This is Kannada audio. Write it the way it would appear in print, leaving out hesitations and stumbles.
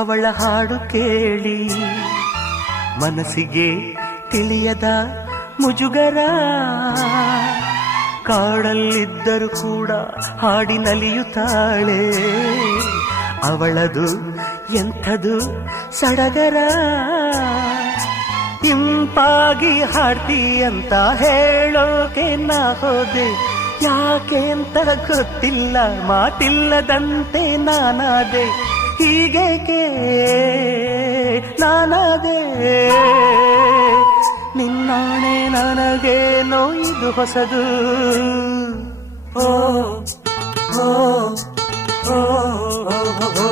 ಅವಳ ಹಾಡು ಕೇಳಿ ಮನಸ್ಸಿಗೆ ತಿಳಿಯದ ಮುಜುಗರ. ಕಾಡಲ್ಲಿದ್ದರೂ ಕೂಡ ಹಾಡಿ ನಲಿಯುತ್ತಾಳೆ, ಅವಳದು ಎಂಥದು ಸಡಗರ. ಇಂಪಾಗಿ ಹಾಡ್ತಿ ಅಂತ ಹೇಳೋಕೆ ನಾ ಹೋದೆ, ಯಾಕೆ ಅಂತ ಗೊತ್ತಿಲ್ಲ, ಮಾತಿಲ್ಲದಂತೆ ನಾನಾದೆ. ಹೀಗೇಕೆ ನಾನಾದೆ, ನಿನ್ನಾಣೆ ನನಗೇನೋ ಇದು ಹೊಸದು. ಓ ಓ ಓ ಓ